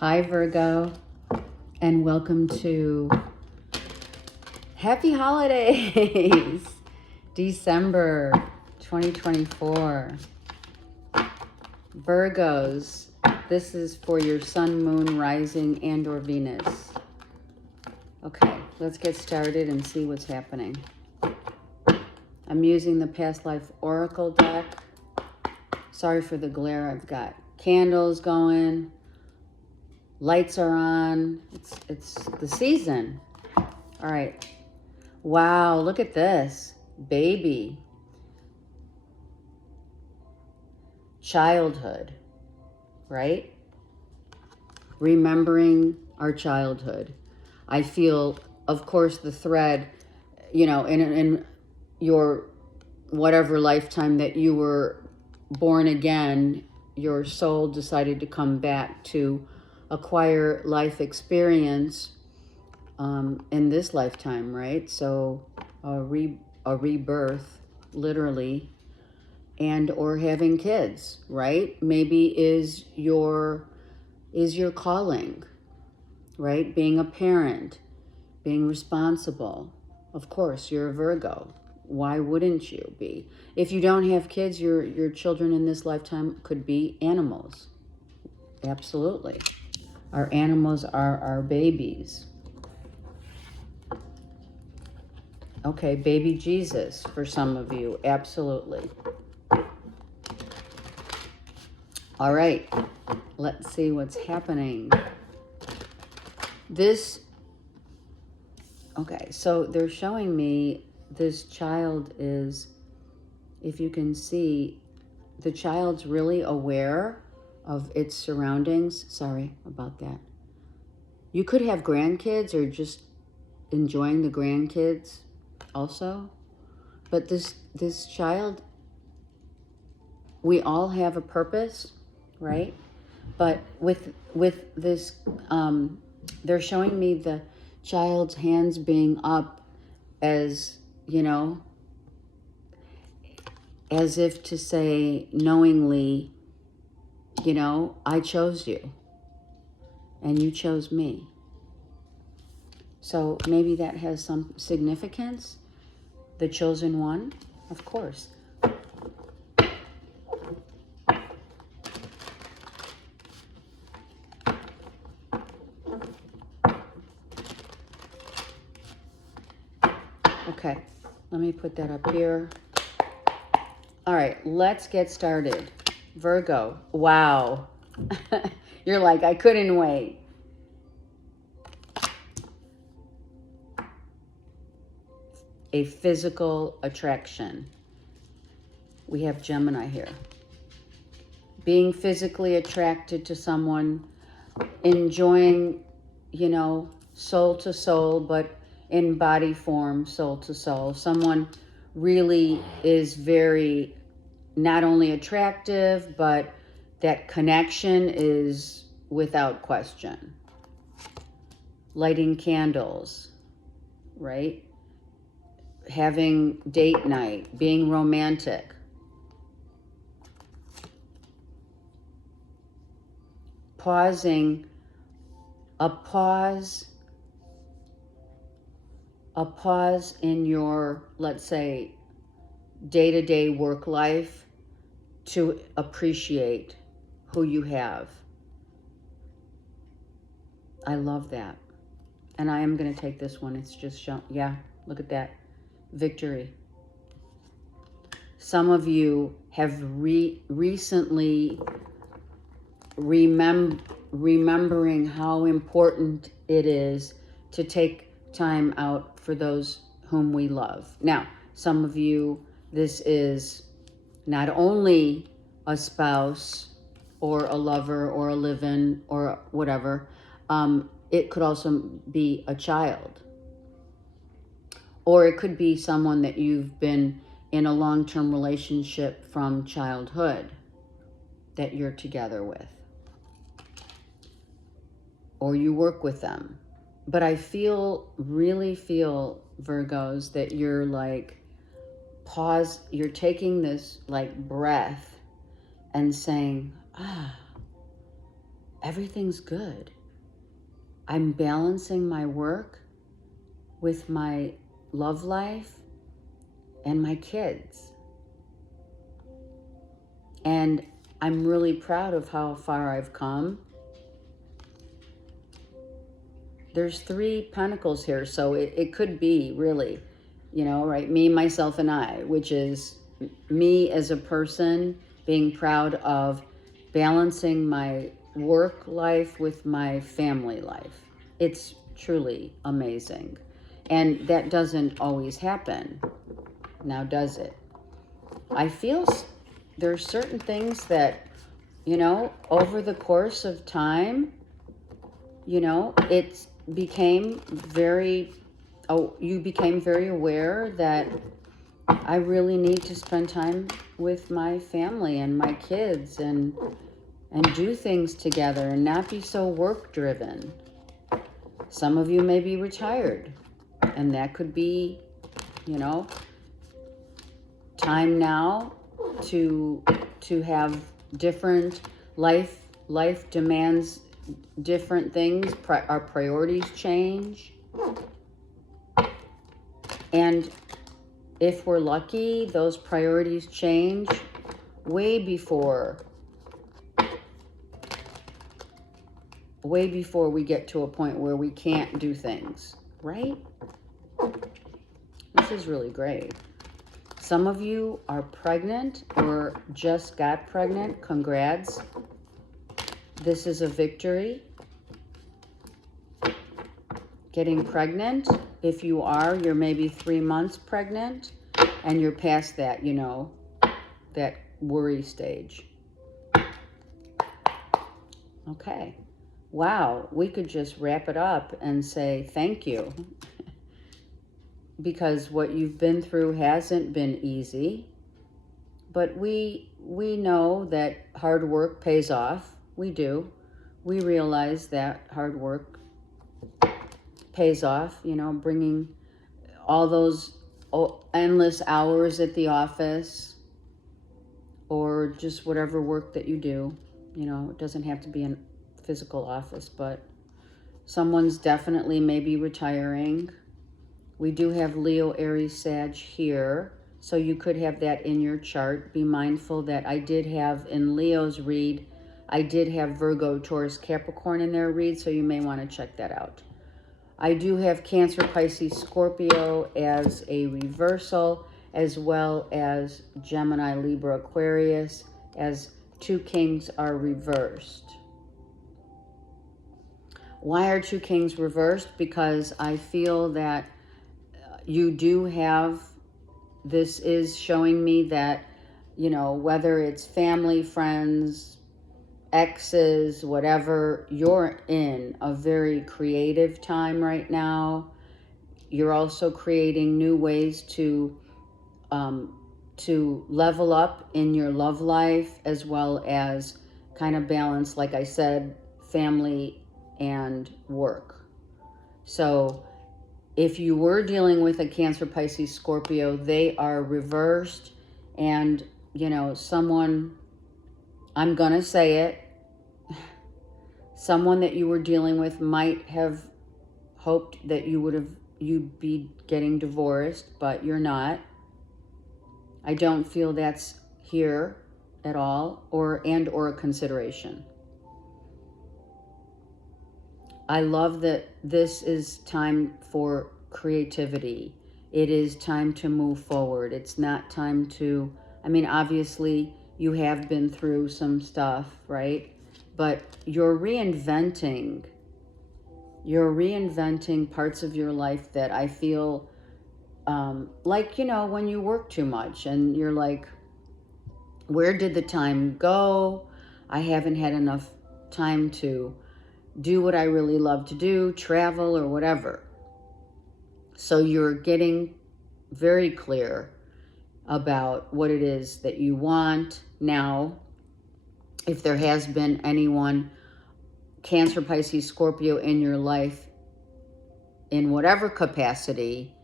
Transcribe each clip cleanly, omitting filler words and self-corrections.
Hi, Virgo, and welcome to Happy Holidays, December 2024. Virgos, this is for your sun, moon, rising, and or Venus. Okay, let's get started and see what's happening. I'm using the Past Life Oracle deck. Sorry for the glare. I've got candles going. Lights are on. It's the season. All right. Wow, look at this. Baby. Childhood, right? Remembering our childhood. I feel, of course, the thread, in your whatever lifetime that you were born again, your soul decided to come back to acquire life experience in this lifetime, right? So a rebirth, literally, and or having kids, right? Maybe is your calling, right? Being a parent, being responsible. Of course, you're a Virgo. Why wouldn't you be? If you don't have kids, your children in this lifetime could be animals. Absolutely. Our animals are our babies. Okay, baby Jesus for some of you. Absolutely. All right, let's see what's happening. Okay, so they're showing me this child is, if you can see, the child's really aware of its surroundings. Sorry about that. You could have grandkids or just enjoying the grandkids also. But this child, we all have a purpose, right? But with this, they're showing me the child's hands being up as, as if to say knowingly, I chose you and you chose me. So maybe that has some significance. The chosen one, of course. Okay, let me put that up here. All right, let's get started. Virgo, wow. You're like, I couldn't wait. A physical attraction. We have Gemini here. Being physically attracted to someone, enjoying, soul to soul, but in body form, soul to soul. Someone really is very not only attractive, but that connection is without question. Lighting candles, right? Having date night, being romantic. Pausing, a pause in your, let's say, day-to-day work life to appreciate who you have. I love that. And I am going to take this one. It's just shown. Yeah, look at that. Victory. Some of you have recently remembering how important it is to take time out for those whom we love. Now, some of you, this is not only a spouse or a lover or a live-in or whatever. It could also be a child. Or it could be someone that you've been in a long-term relationship from childhood that you're together with. Or you work with them. But I really feel, Virgos, that you're like, pause, you're taking this like breath and saying, everything's good. I'm balancing my work with my love life and my kids. And I'm really proud of how far I've come. There's 3 pentacles here, so it could be really, right? Me, myself, and I, which is me as a person being proud of balancing my work life with my family life. It's truly amazing. And that doesn't always happen. Now, does it? I feel there's certain things that, over the course of time, it became you became very aware that I really need to spend time with my family and my kids and do things together and not be so work driven. Some of you may be retired, and that could be, time now to have different life demands different things. Our priorities change, and if we're lucky, those priorities change way before we get to a point where we can't do things, right? This is really great. Some of you are pregnant or just got pregnant. Congrats. This is a victory. Getting pregnant, if you are, you're maybe 3 months pregnant and you're past that, that worry stage. Okay. Wow, we could just wrap it up and say thank you. Because what you've been through hasn't been easy. But we know that hard work pays off. We do. We realize that hard work pays off, bringing all those endless hours at the office or just whatever work that you do. It doesn't have to be a physical office, but someone's definitely maybe retiring. We do have Leo, Aries, Sag here, so you could have that in your chart. Be mindful that I did have in Leo's read, I did have Virgo, Taurus, Capricorn in their read, so you may want to check that out. I do have Cancer, Pisces, Scorpio as a reversal, as well as Gemini, Libra, Aquarius, as 2 kings are reversed. Why are 2 kings reversed? Because I feel that you do have, this is showing me that, whether it's family, friends, exes, whatever, you're in a very creative time right now. You're also creating new ways to level up in your love life, as well as kind of balance, like I said, family and work. So if you were dealing with a Cancer, Pisces, Scorpio, they are reversed. And, someone, I'm going to say it, someone that you were dealing with might have hoped that you'd be getting divorced, but you're not. I don't feel that's here at all, or a consideration. I love that this is time for creativity. It is time to move forward. It's not time to, obviously you have been through some stuff, right? But you're reinventing parts of your life that I feel like, when you work too much and you're like, where did the time go? I haven't had enough time to do what I really love to do, travel or whatever. So you're getting very clear about what it is that you want now. If there has been anyone, Cancer, Pisces, Scorpio in your life, in whatever capacity,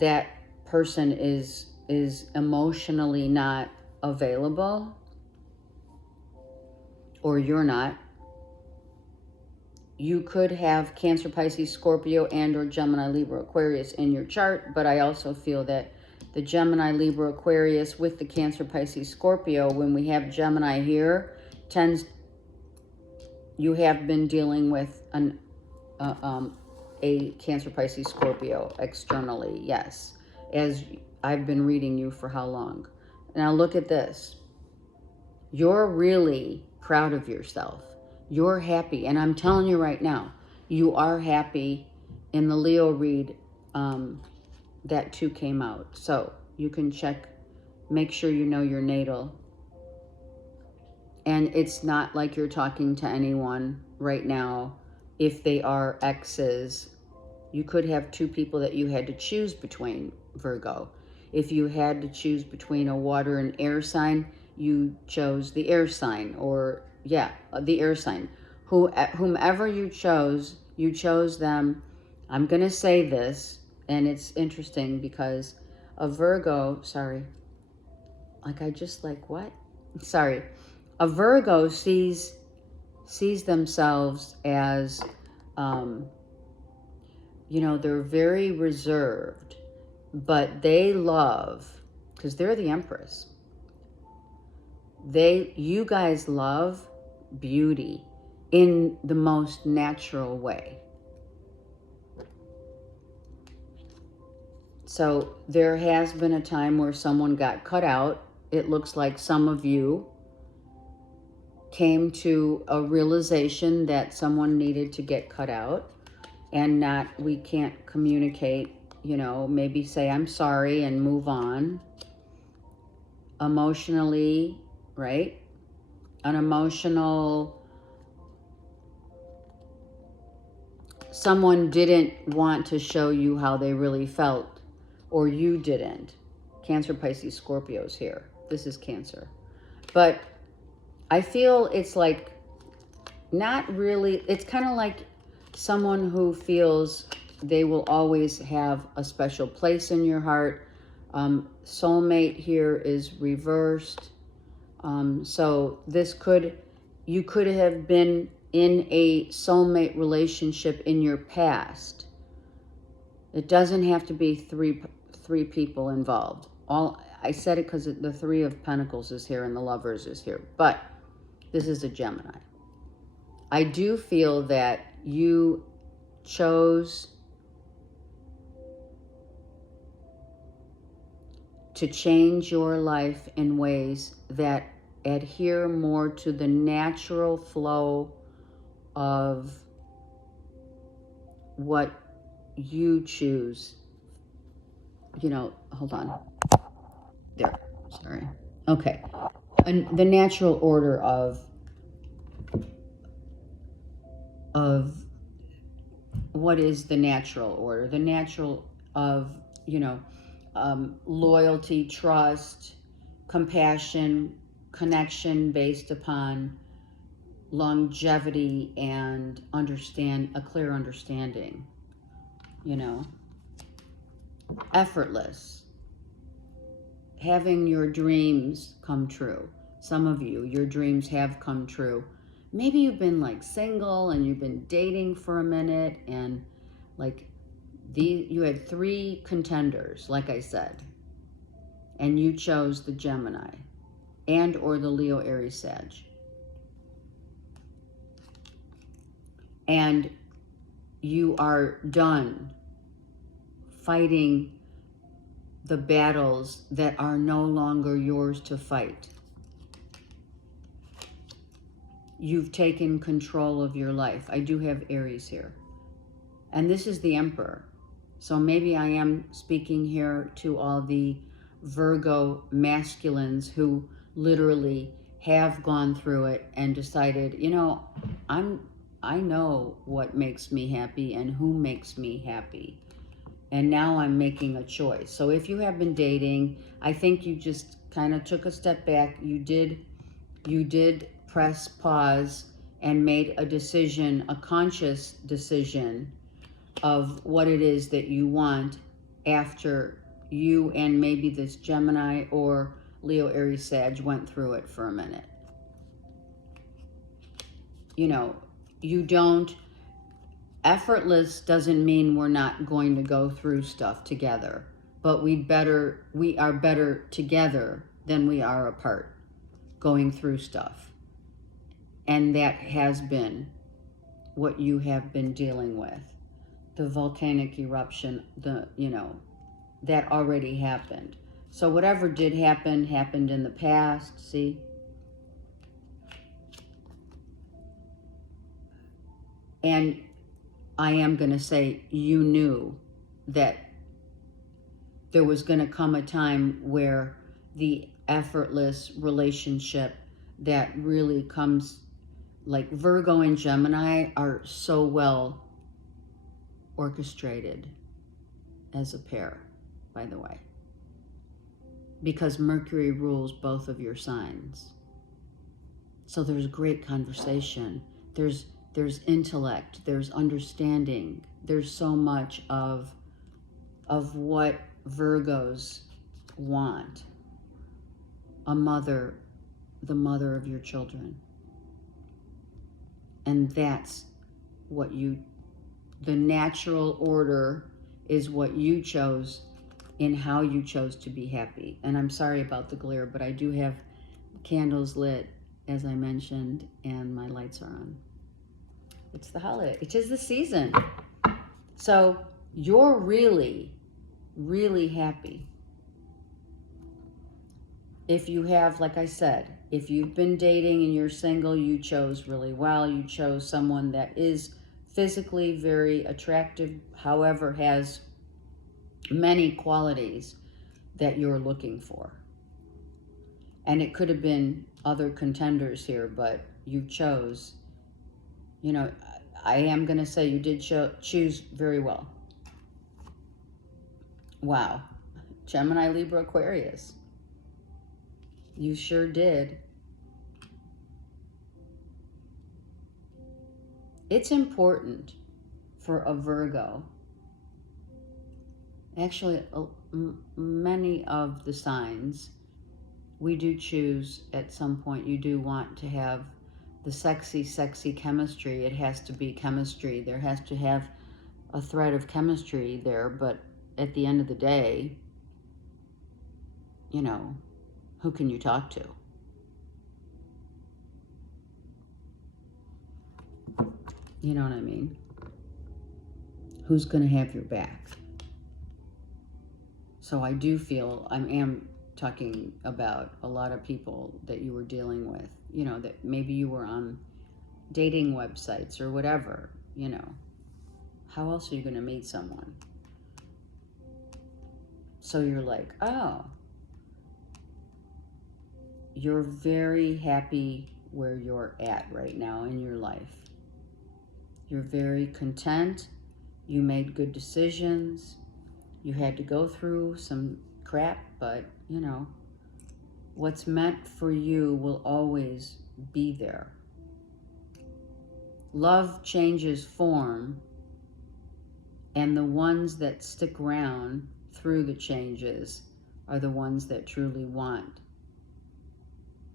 that person is emotionally not available, or you're not, you could have Cancer, Pisces, Scorpio, and or Gemini, Libra, Aquarius in your chart, but I also feel that the Gemini, Libra, Aquarius with the Cancer, Pisces, Scorpio, when we have Gemini here, you have been dealing with a Cancer, Pisces, Scorpio externally, yes, as I've been reading you for how long. Now look at this. You're really proud of yourself. You're happy. And I'm telling you right now, you are happy. In the Leo read, that too came out. So you can check, make sure you know your natal. And it's not like you're talking to anyone right now. If they are exes, you could have two people that you had to choose between, Virgo. If you had to choose between a water and air sign, you chose the air sign, or yeah, the air sign. Whomever you chose them. I'm going to say this, and it's interesting because a Virgo, sorry, like I just like what? Sorry. A Virgo sees themselves as, you know, they're very reserved, but they love, because they're the Empress. You guys love beauty in the most natural way. So there has been a time where someone got cut out. It looks like some of you came to a realization that someone needed to get cut out, and we can't communicate, you know, maybe say I'm sorry and move on. Emotionally, right? An emotional, someone didn't want to show you how they really felt, or you didn't. Cancer, Pisces, Scorpio's here. This is Cancer. But I feel it's like, not really, it's kind of like someone who feels they will always have a special place in your heart. Soulmate here is reversed. So you could have been in a soulmate relationship in your past. It doesn't have to be three people involved. I said it because the Three of Pentacles is here and the Lovers is here, but this is a Gemini. I do feel that you chose to change your life in ways that adhere more to the natural flow of what you choose. You know, hold on. There, sorry. Okay. And the natural order of what is the natural order? The natural of, you know, loyalty, trust, compassion, connection based upon longevity and a clear understanding, you know, effortless, having your dreams come true. Some of you, your dreams have come true. Maybe you've been like single and you've been dating for a minute, and like you had 3 contenders, like I said, and you chose the Gemini and or the Leo, Aries, Sag. And you are done fighting the battles that are no longer yours to fight. You've taken control of your life. I do have Aries here. And this is the Emperor. So maybe I am speaking here to all the Virgo masculines who literally have gone through it and decided, you know, I know what makes me happy and who makes me happy. And now I'm making a choice. So if you have been dating, I think you just kind of took a step back. You did press pause and made a decision, a conscious decision of what it is that you want after you and maybe this Gemini or Leo, Aries, Sag went through it for a minute. You know, you don't effortless doesn't mean we're not going to go through stuff together, but we are better together than we are apart, going through stuff. And that has been what you have been dealing with. The volcanic eruption, that already happened. So whatever did happen, happened in the past, see? And I am going to say, you knew that there was going to come a time where the effortless relationship that really comes, like Virgo and Gemini are so well orchestrated as a pair, by the way, because Mercury rules both of your signs. So there's great conversation. There's intellect, there's understanding, there's so much of what Virgos want. A mother, the mother of your children. And that's what the natural order is what you chose in how you chose to be happy. And I'm sorry about the glare, but I do have candles lit, as I mentioned, and my lights are on. It's the holiday. It is the season. So you're really, really happy. If you have, like I said, if you've been dating and you're single, you chose really well. You chose someone that is physically very attractive, however, has many qualities that you're looking for. And it could have been other contenders here, but you chose, I am going to say you did choose very well. Wow. Gemini, Libra, Aquarius. You sure did. It's important for a Virgo. Actually, many of the signs, we do choose at some point, you do want to have the sexy, sexy chemistry. It has to be chemistry. There has to have a thread of chemistry there, but at the end of the day, who can you talk to? You know what I mean? Who's going to have your back? So I do feel, I am talking about a lot of people that you were dealing with, that maybe you were on dating websites or whatever, How else are you going to meet someone? So you're like, oh, you're very happy where you're at right now in your life. You're very content. You made good decisions. You had to go through some crap, but, what's meant for you will always be there. Love changes form, and the ones that stick around through the changes are the ones that truly want,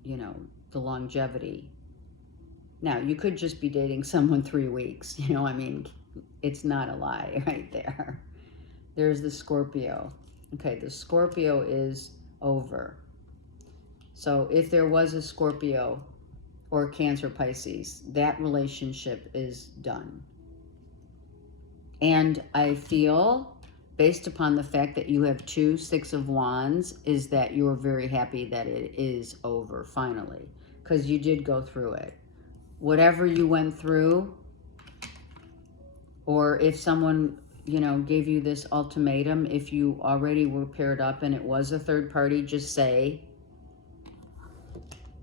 the longevity. Now, you could just be dating someone 3 weeks, it's not a lie right there. There's the Scorpio. Okay, the Scorpio is over. So if there was a Scorpio or Cancer, Pisces, that relationship is done. And I feel, based upon the fact that you have 2 Six of Wands, is that you're very happy that it is over finally, because you did go through it. Whatever you went through, or if someone, gave you this ultimatum, if you already were paired up and it was a third party, just say,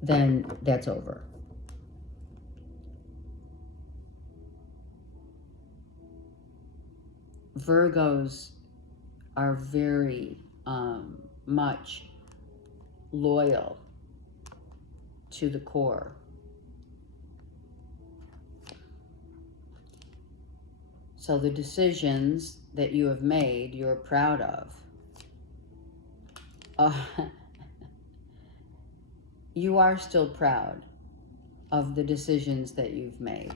then that's over. Virgos are very much loyal to the core. So the decisions that you have made, you're proud of. You are still proud of the decisions that you've made.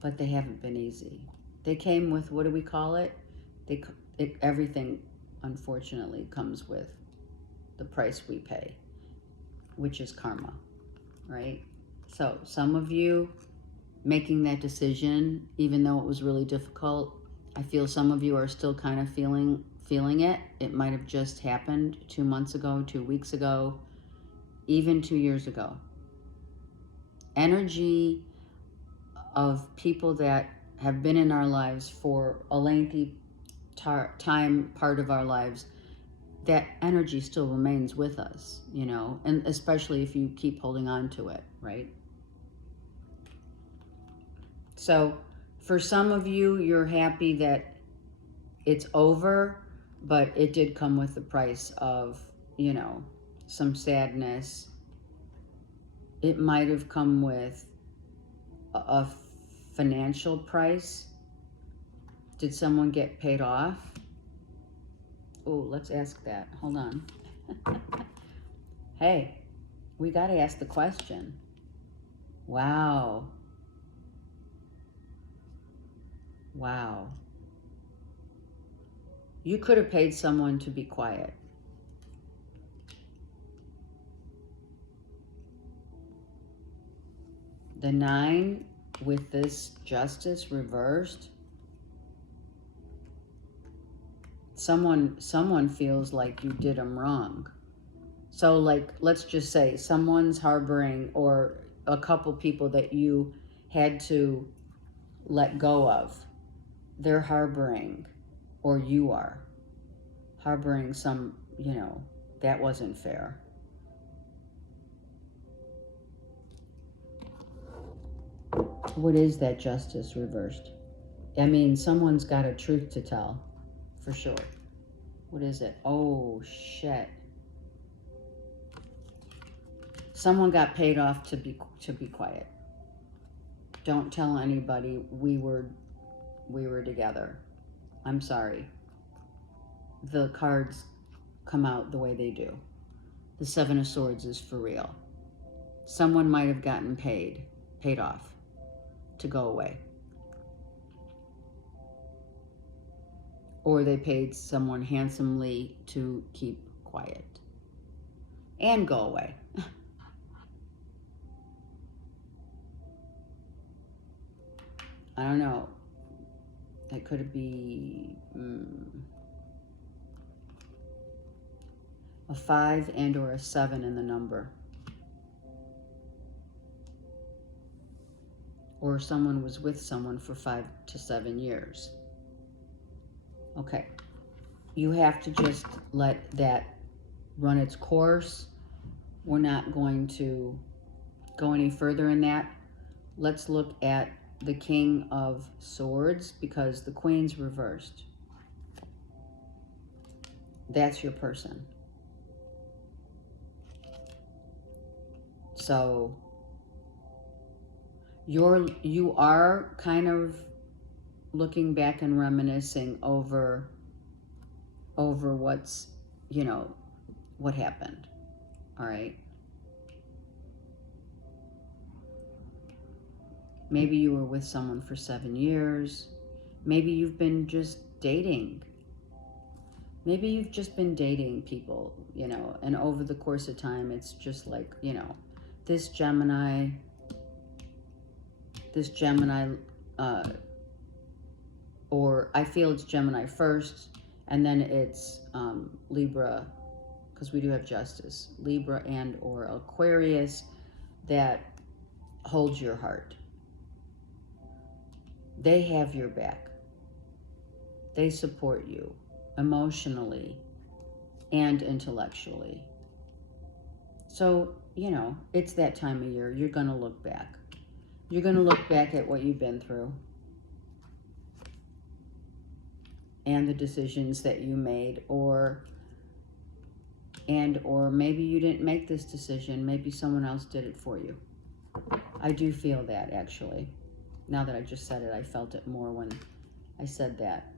but they haven't been easy. They came with, what do we call it? Everything, unfortunately, comes with the price we pay, which is karma, right? So some of you making that decision, even though it was really difficult, I feel some of you are still kind of feeling it. It might have just happened 2 months ago, 2 weeks ago, even 2 years ago. Energy of people that have been in our lives for a lengthy time, part of our lives, that energy still remains with us, you know, and especially if you keep holding on to it, right? So for some of you, you're happy that it's over, but it did come with the price of, you know, some sadness. It might have come with a financial price. Did someone get paid off? Oh, let's ask that. Hold on. Hey, we got to ask the question. Wow. Wow. You could have paid someone to be quiet. The 9 with this justice reversed. Someone feels like you did them wrong. So like, let's just say someone's harboring, or a couple people that you had to let go of, they're harboring, or you are harboring some, you know, that wasn't fair. What is that justice reversed? I mean, someone's got a truth to tell, for sure. What is it? Oh, shit. Someone got paid off to be quiet. Don't tell anybody we were together. I'm sorry. The cards come out the way they do. The 7 of Swords is for real. Someone might have gotten paid off to go away. Or they paid someone handsomely to keep quiet and go away. I don't know. That could be a 5 and or a 7 in the number. Or someone was with someone for 5 to 7 years. Okay. You have to just let that run its course. We're not going to go any further in that. Let's look at the King of Swords, because the Queen's reversed. That's your person. So you are kind of looking back and reminiscing over what's, you know, what happened. All right. Maybe you were with someone for 7 years. Maybe you've been just dating. Maybe you've just been dating people, you know, and over the course of time, it's just like, you know, this Gemini, or I feel it's Gemini first, and then it's Libra, because we do have justice, Libra and or Aquarius, that holds your heart. They have your back. They support you emotionally and intellectually. So, you know, it's that time of year. You're going to look back. You're going to look back at what you've been through and the decisions that you made, or maybe you didn't make this decision. Maybe someone else did it for you. I do feel that, actually. Now that I just said it, I felt it more when I said that.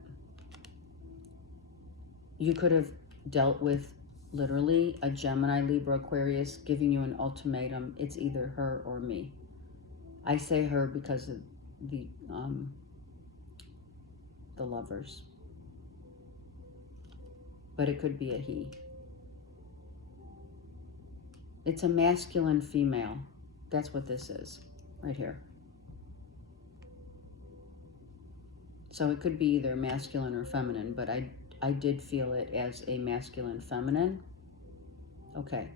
You could have dealt with literally a Gemini, Libra, Aquarius giving you an ultimatum. It's either her or me. I say her because the Lovers. But it could be a he. It's a masculine female. That's what this is right here. So it could be either masculine or feminine, but I did feel it as a masculine feminine. Okay.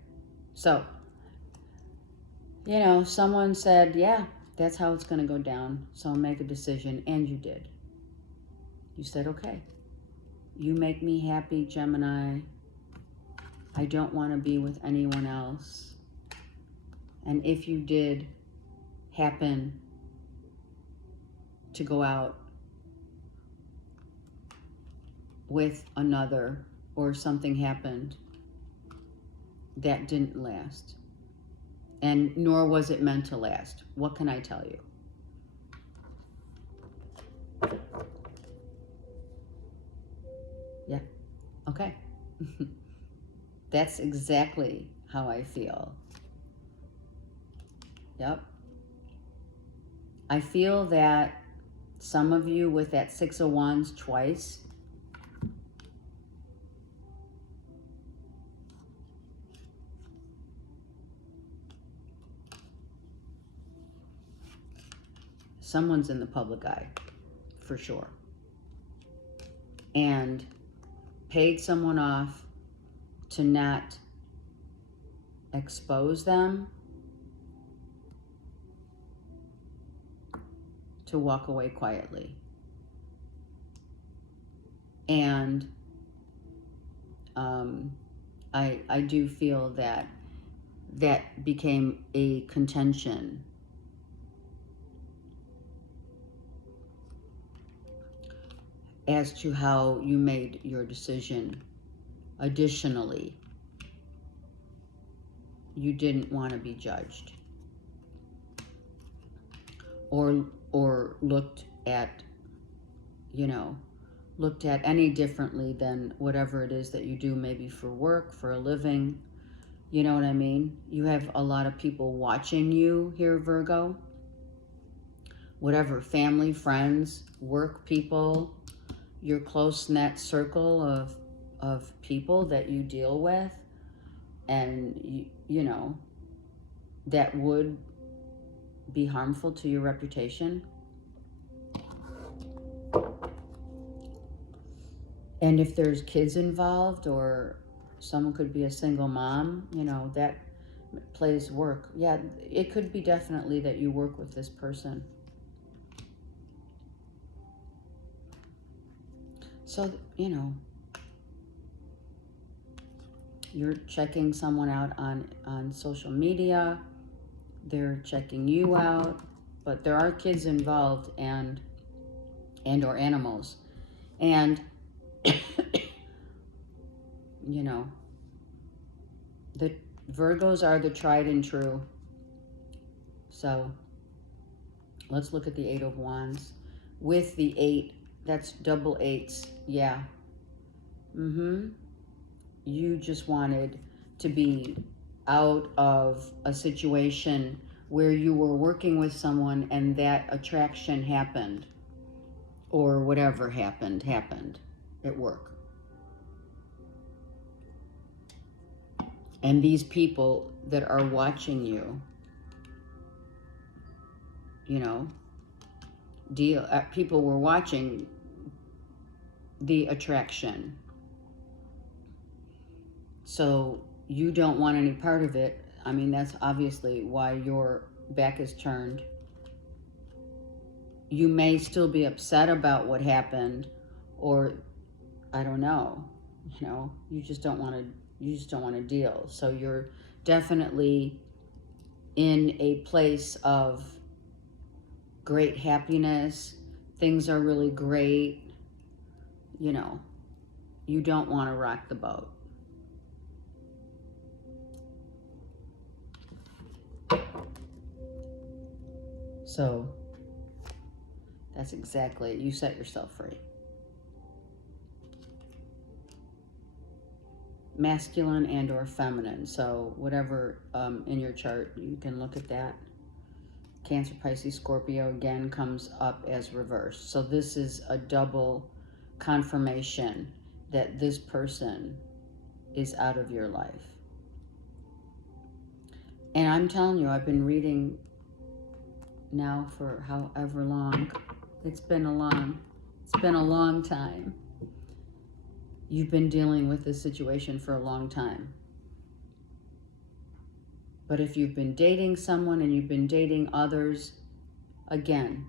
So, you know, someone said, yeah, that's how it's going to go down. So I'll make a decision. And you did. You said, okay. You make me happy, Gemini. I don't want to be with anyone else. And if you did happen to go out with another, or something happened, that didn't last. And nor was it meant to last. What can I tell you? Yeah. Okay. That's exactly how I feel. Yep. I feel that some of you with that Six of Wands twice, someone's in the public eye, for sure. And paid someone off to not expose them, to walk away quietly. And I do feel that that became a contention as to how you made your decision. Additionally, you didn't want to be judged or looked at, you know, looked at any differently than whatever it is that you do, maybe for work, for a living. You know what I mean? You have a lot of people watching you here, Virgo. Whatever, family, friends, work people, your close-knit circle of people that you deal with, and you know, that would be harmful to your reputation. And if there's kids involved, or someone could be a single mom, you know, that plays work. Yeah, it could be definitely that you work with this person. So, you know, you're checking someone out on social media. They're checking you out. But there are kids involved, and or animals. And, you know, the Virgos are the tried and true. So let's look at the Eight of Wands. With the 8, that's double 8s. Yeah. You just wanted to be out of a situation where you were working with someone and that attraction happened, or whatever happened at work. And these people that are watching you, you know, people were watching the attraction. So you don't want any part of it. I mean, that's obviously why your back is turned. You may still be upset about what happened, or I don't know, you know, you just don't want to deal. So you're definitely in a place of great happiness. Things are really great. You know, you don't want to rock the boat. So that's exactly it. You set yourself free. Masculine and or feminine. So whatever in your chart, you can look at that. Cancer, Pisces, Scorpio again comes up as reversed. So this is a double confirmation that this person is out of your life. And I'm telling you, I've been reading now for however long. It's been a long time. You've been dealing with this situation for a long time. But if you've been dating someone and you've been dating others, again,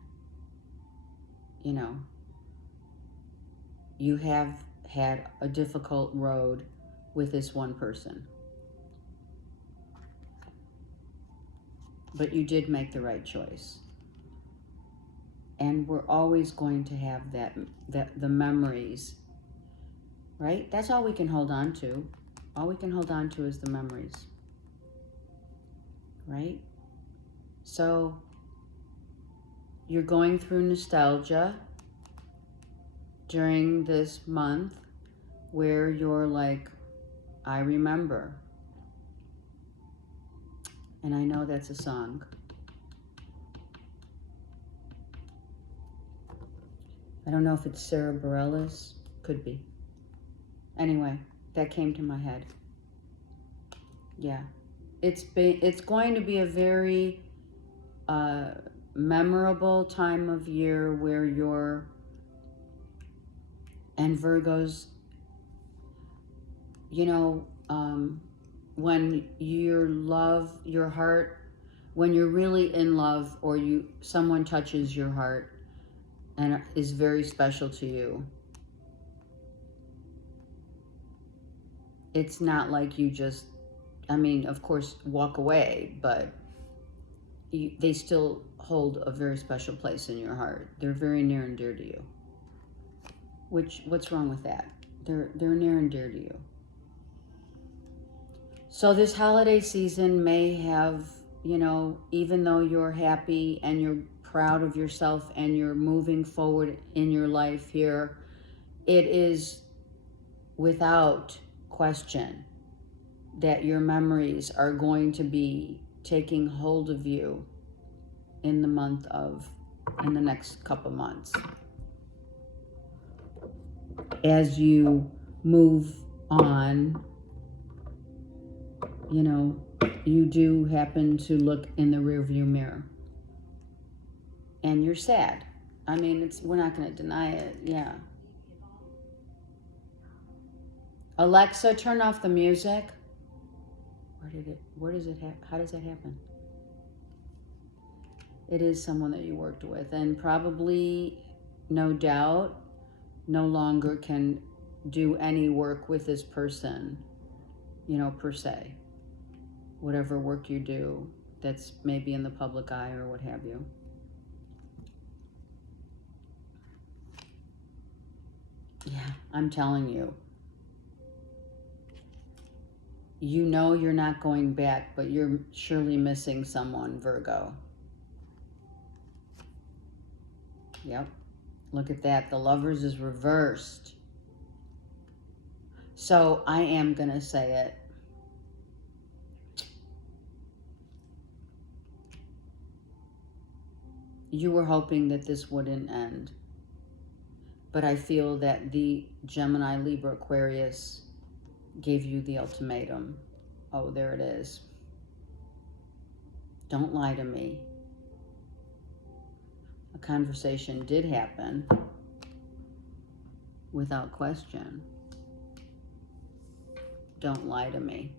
you know, you have had a difficult road with this one person. But you did make the right choice. And we're always going to have the memories, right? That's all we can hold on to. All we can hold on to is the memories, right? So you're going through nostalgia during this month where you're like, I remember. And I know that's a song. I don't know if it's Sarah Bareilles. Could be. Anyway, that came to my head. Yeah. It's going to be a very memorable time of year where you're, and Virgos, you know, when your heart, when you're really in love, or someone touches your heart and is very special to you, it's not like you just, I mean, of course, walk away, but they still hold a very special place in your heart. They're very near and dear to you. What's wrong with that? They're near and dear to you. So this holiday season may have, you know, even though you're happy and you're proud of yourself and you're moving forward in your life here, it is without question that your memories are going to be taking hold of you in the next couple months. As you move on, you know, you do happen to look in the rearview mirror. And you're sad. I mean, we're not going to deny it. Yeah. Alexa, turn off the music. How does that happen? It is someone that you worked with, and probably, no doubt, no longer can do any work with this person, you know, per se. Whatever work you do that's maybe in the public eye or what have you. Yeah, I'm telling you. You know you're not going back, but you're surely missing someone, Virgo. Yep. Look at that. The Lovers is reversed. So I am going to say it. You were hoping that this wouldn't end. But I feel that the Gemini, Libra, Aquarius gave you the ultimatum. Oh, there it is. Don't lie to me. A conversation did happen without question. Don't lie to me.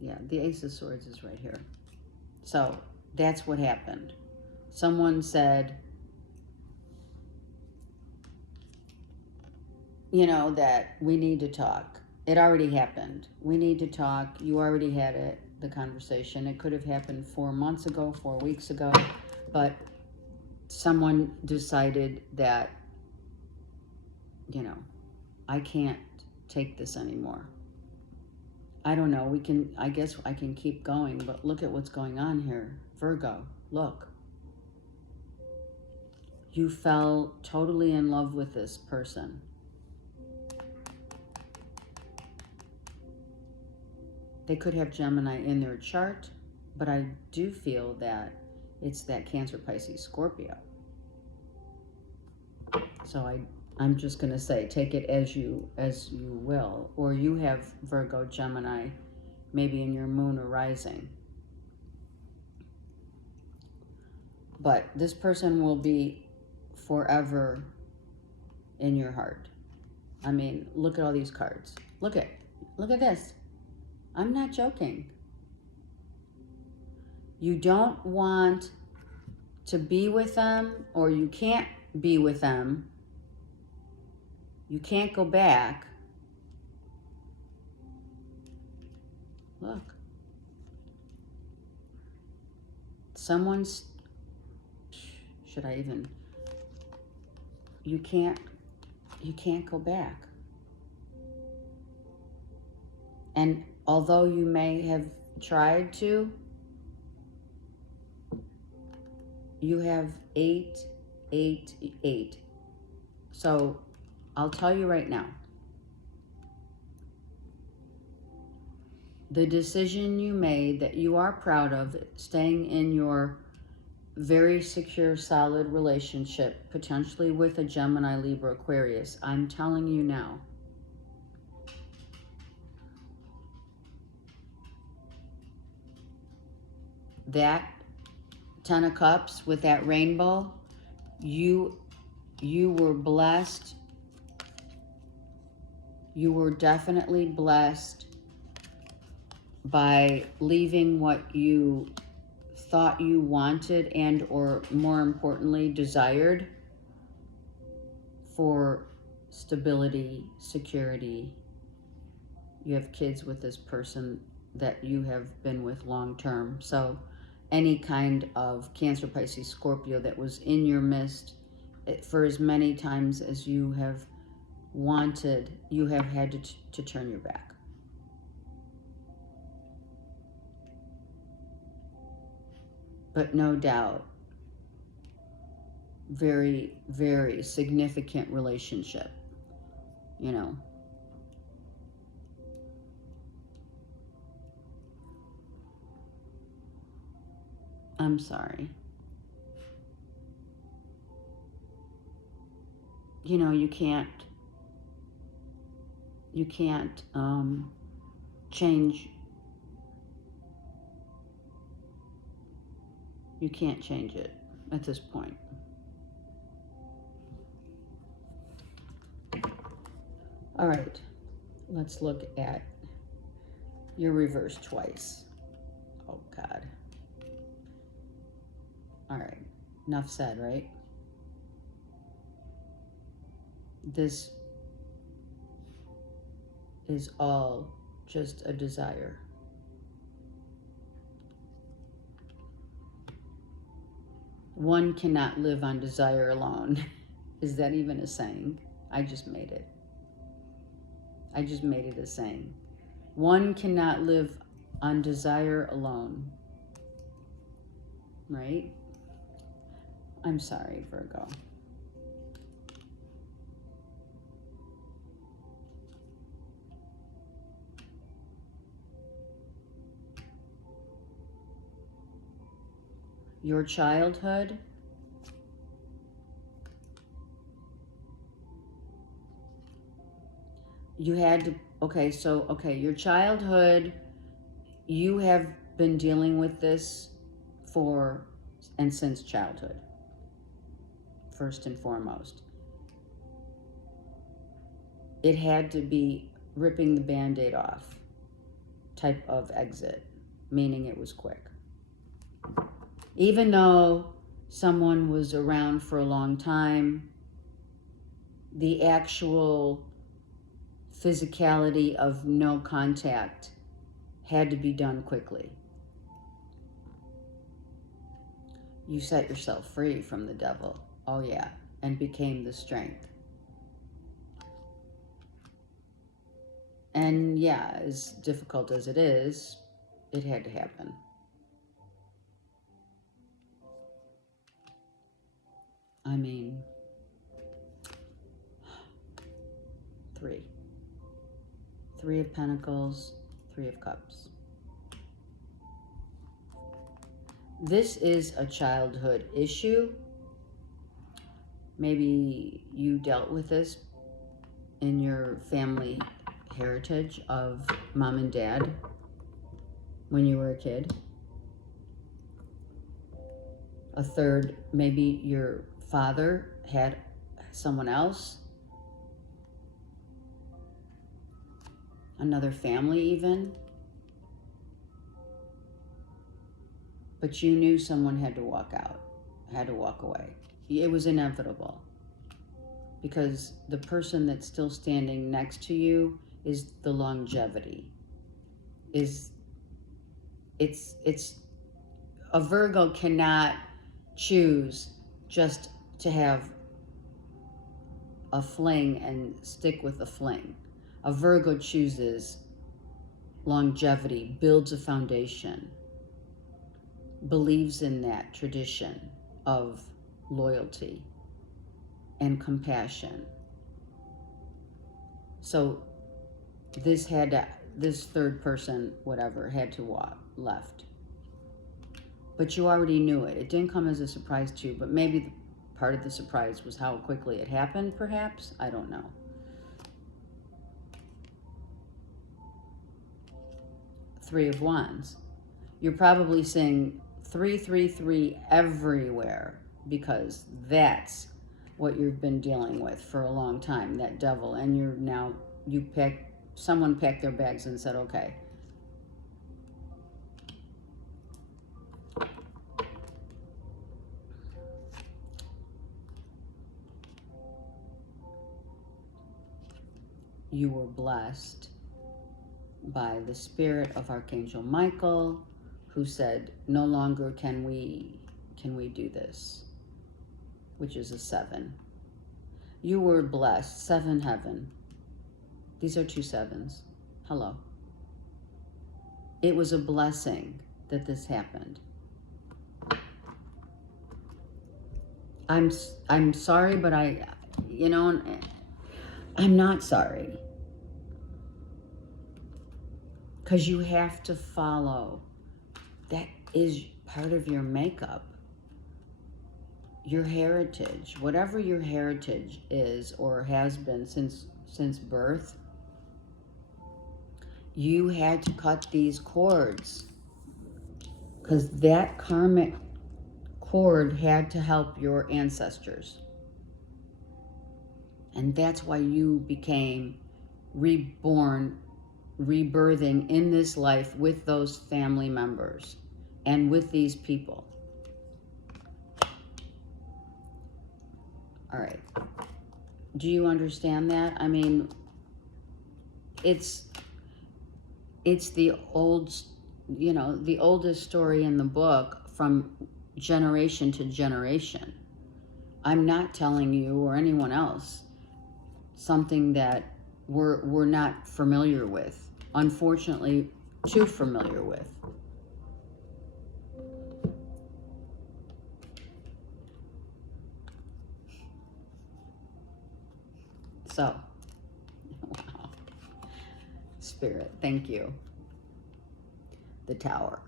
Yeah, the Ace of Swords is right here. So that's what happened. Someone said, you know, that we need to talk. It already happened. We need to talk. You already had it, the conversation. It could have happened 4 months ago, 4 weeks ago, but someone decided that, you know, I can't take this anymore. I don't know. I guess I can keep going, but look at what's going on here. Virgo, look. You fell totally in love with this person. They could have Gemini in their chart, but I do feel that it's that Cancer, Pisces, Scorpio. So I'm just going to say, take it as you will. Or you have Virgo, Gemini, maybe in your moon or rising. But this person will be forever in your heart. I mean, look at all these cards. Look at this. I'm not joking. You don't want to be with them, or you can't be with them. You can't go back. Look. Someone's, should I even, you can't go back. And although you may have tried to, you have 8, 8, 8. So I'll tell you right now, the decision you made that you are proud of, staying in your very secure, solid relationship, potentially with a Gemini, Libra, Aquarius, I'm telling you now, that 10 of Cups with that rainbow, you were blessed. You were definitely blessed by leaving what you thought you wanted and, or more importantly, desired for stability, security. You have kids with this person that you have been with long term. So any kind of Cancer, Pisces, Scorpio that was in your midst for as many times as you have wanted, you have had to turn your back. But no doubt, very, very significant relationship, you know. I'm sorry. You know, you can't change. You can't change it at this point. All right, let's look at your reverse twice. Oh God. All right, enough said, right? This is all just a desire. One cannot live on desire alone. Is that even a saying? I just made it. I just made it a saying. One cannot live on desire alone. Right? I'm sorry, Virgo. Your childhood, you had to, your childhood, you have been dealing with this since childhood, first and foremost. It had to be ripping the Band-Aid off type of exit, meaning it was quick. Even though someone was around for a long time, the actual physicality of no contact had to be done quickly. You set yourself free from the devil, oh yeah, and became the strength. And yeah, as difficult as it is, it had to happen. I mean, 3 of Pentacles, 3 of Cups. This is a childhood issue. Maybe you dealt with this in your family heritage of mom and dad when you were a kid. A third, maybe your father had someone else, another family even. But you knew someone had to walk out, had to walk away. It was inevitable because the person that's still standing next to you is the longevity. It's a Virgo cannot choose just to have a fling and stick with a fling. A Virgo chooses longevity, builds a foundation, believes in that tradition of loyalty and compassion. So this third person, whatever, had to left. But you already knew it. It didn't come as a surprise to you, but maybe part of the surprise was how quickly it happened, perhaps. I don't know. Three of Wands. You're probably saying 333 everywhere because that's what you've been dealing with for a long time, that devil. And someone packed their bags and said, okay. You were blessed by the spirit of Archangel Michael, who said, no longer can we do this, which is a 7. You were blessed, 7 heaven. These are 2 sevens. Hello. It was a blessing that this happened. I'm sorry, but I'm not sorry. Because you have to follow. That is part of your makeup. Your heritage, whatever your heritage is or has been since birth, you had to cut these cords. Because that karmic cord had to help your ancestors. And that's why you became reborn, rebirthing in this life with those family members and with these people. All right. Do you understand that? I mean, it's the the oldest story in the book from generation to generation. I'm not telling you or anyone else something that we're not familiar with. Unfortunately, too familiar with. So, wow. Spirit, thank you. The Tower.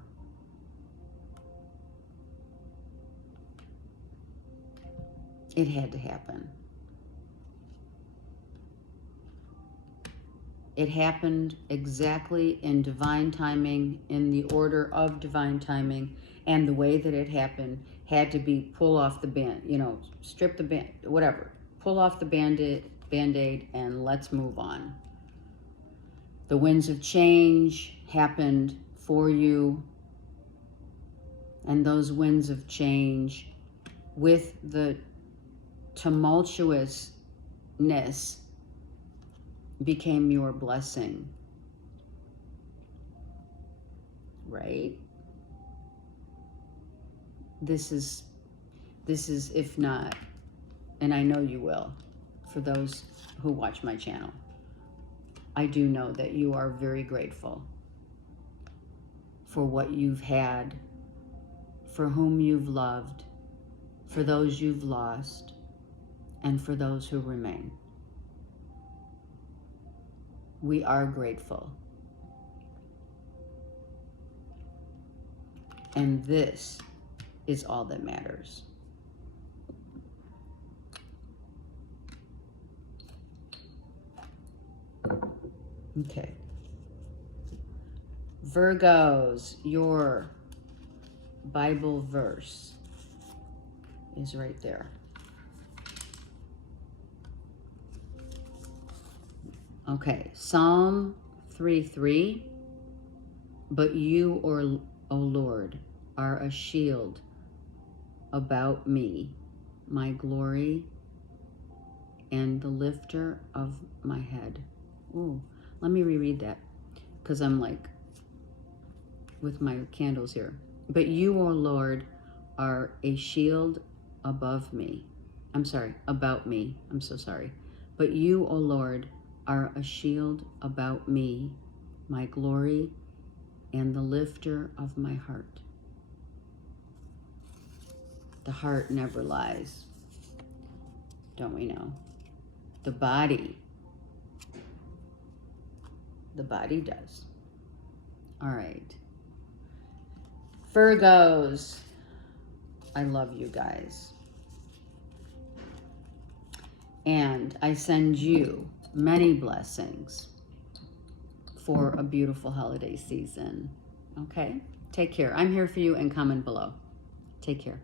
It had to happen. It happened exactly in divine timing, in the order of divine timing, and the way that it happened had to be pull off the band, strip the band, whatever. Pull off the band-aid and let's move on. The winds of change happened for you, and those winds of change with the tumultuousness became your blessing, right? This is if not, and I know you will, for those who watch my channel, I do know that you are very grateful for what you've had, for whom you've loved, for those you've lost, and for those who remain. We are grateful. And this is all that matters. Okay. Virgos, your Bible verse is right there. Okay, Psalm 3:3. But you, O Lord, are a shield about me, my glory, and the lifter of my head. Ooh, let me reread that, because I'm like with my candles here. But you, O Lord, are a shield above me. I'm sorry, about me. I'm so sorry. But you, O Lord, are a shield about me, my glory, and the lifter of my heart. The heart never lies, don't we know? The body does. All right. Virgos, I love you guys. And I send you many blessings for a beautiful holiday season. Okay? Take care. I'm here for you, and comment below. Take care.